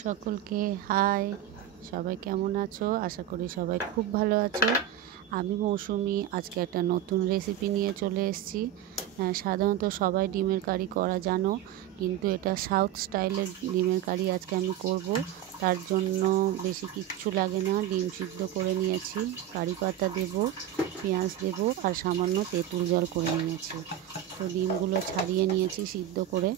সকলকে হাই। সবাই কেমন আছো? আশা করি সবাই খুব ভালো আছো। আমি মৌসুমি আজকে একটা নতুন রেসিপি নিয়ে চলে এসেছি। সাধারণত সবাই ডিমের কারি করা জানো, কিন্তু এটা সাউথ স্টাইলের ডিমের কারি আজকে আমি করব। তার জন্য বেশি কিচ্ছু লাগে না। ডিম সিদ্ধ করে নিয়েছি, কারি পাতা দেব, পেঁয়াজ দেব আর সামান্য তেঁতুল জল করে নিয়েছি। তো ডিমগুলো ছাড়িয়ে নিয়েছি সিদ্ধ করে।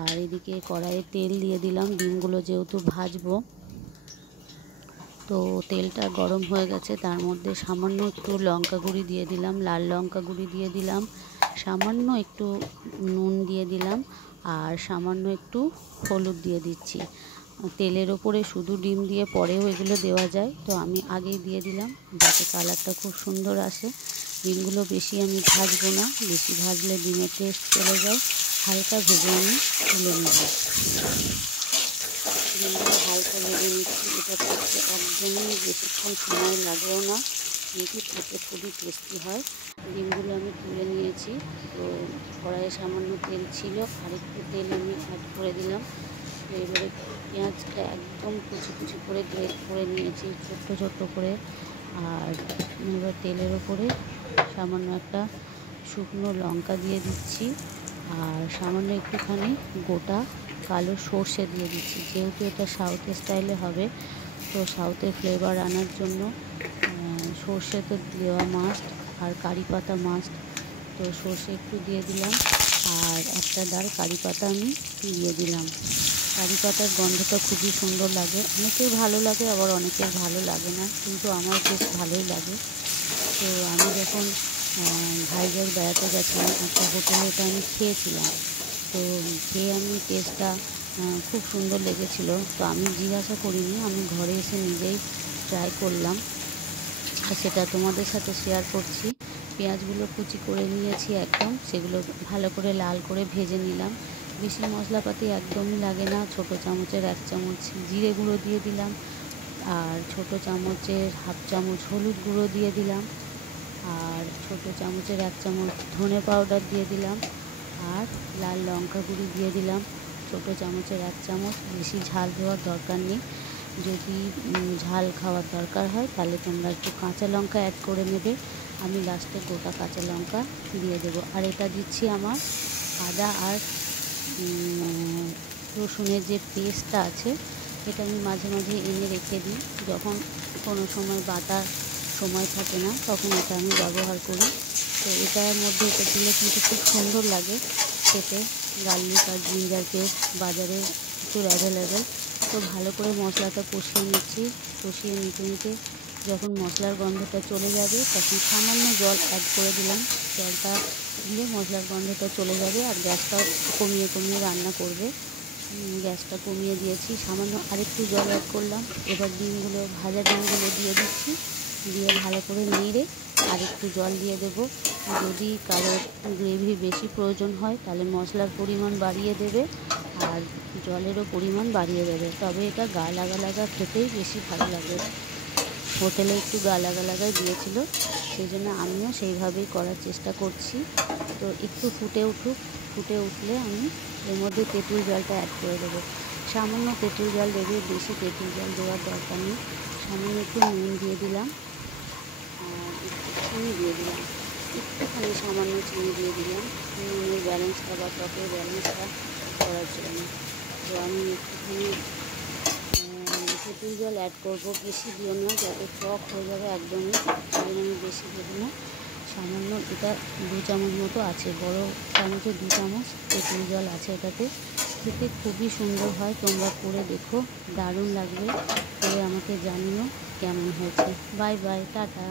আর এদিকে কড়াইয়ে তেল দিয়ে দিলাম, ডিমগুলো যেহেতু ভাজবো। তো তেলটা গরম হয়ে গেছে, তার মধ্যে সামান্য একটু লঙ্কা গুঁড়ি দিয়ে দিলাম, লাল লঙ্কা গুঁড়ি দিয়ে দিলাম, সামান্য একটু নুন দিয়ে দিলাম আর সামান্য একটু হলুদ দিয়ে দিচ্ছি। তেলের ওপরে শুধু ডিম দিয়ে পরেও এগুলো দেওয়া যায়, তো আমি আগেই দিয়ে দিলাম যাতে কালারটা খুব সুন্দর আসে। ডিমগুলো বেশি আমি ভাজবো না, বেশি ভাজলে ডিমের টেস্ট চলে যায়। হালকা ভেজে আমি তুলে নেব। ডিমগুলো হালকা ভেজে নিচ্ছি। এটা করতে একদমই বেশিক্ষণ সময় লাগেও না, কিন্তু খেতে খুবই টেস্টি হয়। ডিমগুলো আমি তুলে নিয়েছি। তো কড়াইয়ে সামান্য তেল ছিল, আরেকটু তেল আমি অ্যাড করে দিলাম। তো এবারে পেঁয়াজটা একদম কুচি কুচি করে গ্রেট করে নিয়েছি, ছোট্ট ছোট্ট করে। আর এবার তেলের ওপরে সামান্য একটা শুকনো লঙ্কা দিয়ে দিচ্ছি আর সামান্য একটুখানি গোটা কালো সর্ষে দিয়ে দিচ্ছি। যেহেতু এটা সাউথের স্টাইলে হবে, তো সাউথের ফ্লেভার আনার জন্য সর্ষে তো দেওয়া মাস্ট, আর কারি পাতা মাস্ট। তো সর্ষে একটু দিয়ে দিলাম আর একটা ডাল কারি পাতা আমি দিয়ে দিলাম। কারি পাতার গন্ধটা খুবই সুন্দর লাগে, অনেকের ভালো লাগে আবার অনেকের ভালো লাগে না, কিন্তু আমার বেশ ভালোই লাগে। তো আমি যখন ভাইজ্যাগ বেড়াতে গেছিলাম, একটা হোটেলে এটা আমি খেয়েছিলাম। তো খেয়ে আমি টেস্টটা খুব সুন্দর লেগেছিলো। তো আমি জিজ্ঞাসা করিনি, আমি ঘরে এসে নিজেই ট্রাই করলাম আর সেটা তোমাদের সাথে শেয়ার করছি। পেঁয়াজগুলো কুচি করে নিয়েছি একদম, সেগুলো ভালো করে লাল করে ভেজে নিলাম। বেশি মশলাপাতি একদমই লাগে না। ছোটো চামচের 1 চামচ জিরে গুঁড়ো দিয়ে দিলাম আর ছোটো চামচের 1/2 চামচ হলুদ গুঁড়ো দিয়ে দিলাম আর ছোটো চামচের 1 চামচ ধনে পাউডার দিয়ে দিলাম আর লাল লঙ্কা গুঁড়ি দিয়ে দিলাম ছোটো চামচের 1 চামচ। বেশি ঝাল দেওয়ার দরকার নেই। যদি ঝাল খাওয়ার দরকার হয় তাহলে তোমরা একটু কাঁচা লঙ্কা অ্যাড করে নেবে। আমি লাস্টে গোটা কাঁচা লঙ্কা দিয়ে দেবো। আর এটা দিচ্ছি আমার আদা আর রসুনের যে পেস্টটা আছে, এটা আমি মাঝে মাঝে এনে রেখে দিই। যখন কোনো সময় বাটার সময় থাকে না, তখন এটা আমি ব্যবহার করি। তো এটার মধ্যে এটা দিলে কিন্তু খুব সুন্দর লাগে খেতে। গার্লিক আর জিঞ্জার পেস্ট বাজারে প্রচুর অ্যাভেলেবেল। তো ভালো করে মশলাটা কষিয়ে নিচ্ছি। কষিয়ে নিতে নিতে যখন মশলার গন্ধটা চলে যাবে, তখন সামান্য জল অ্যাড করে দিলাম। জলটা দিলে মশলার গন্ধটা চলে যাবে আর গ্যাসটাও কমিয়ে কমিয়ে রান্না করবে। গ্যাসটা কমিয়ে দিয়েছি, সামান্য আরেকটু জল অ্যাড করলাম। এবার ডিমগুলো, ভাজা ডিমগুলো দিয়ে দিচ্ছি, দিয়ে ভালো করে নেড়ে আরেকটু জল দিয়ে দেবো। যদি কারোর গ্রেভি বেশি প্রয়োজন হয় তাহলে মশলার পরিমাণ বাড়িয়ে দেবে আর জলেরও পরিমাণ বাড়িয়ে দেবে, তবে এটা গা লাগা লাগা খেতেই বেশি ভালো লাগে। হোটেলে একটু গা লাগা লাগাই দিয়েছিল, সেই জন্য আমিও সেইভাবেই করার চেষ্টা করছি। তো একটু ফুটে উঠুক, ফুটে উঠলে আমি এর মধ্যে তেঁতুল জলটা অ্যাড করে দেবো। সামান্য তেঁতুল জল দেবে, বেশি তেঁতুল জল দেওয়ার দরকার নেই। সামান্য একটু নুন দিয়ে দিলাম আর একটু চিনি দিয়ে দিলাম, একটুখানি সামান্য চিনি দিয়ে দিলাম নুনের ব্যালেন্সটা বা টকের ব্যালেন্সটা করার জন্য। তো আমি একটুখানি তেঁতুল জল অ্যাড করবো, বেশি দিও না, যাতে টক হয়ে যাবে একদমই, সেই জন্য আমি বেশি দেবো না। সামান্য এটা 2 চামচ মতো আছে, বড় চামচে 2 চামচ তেঁতুল জল আছে এটাতে। খেতে খুবই সুন্দর হয়, তোমরা করে দেখো, দারুণ লাগবে। করে আমাকে জানিও কেমন হয়েছে। Bye bye, tata.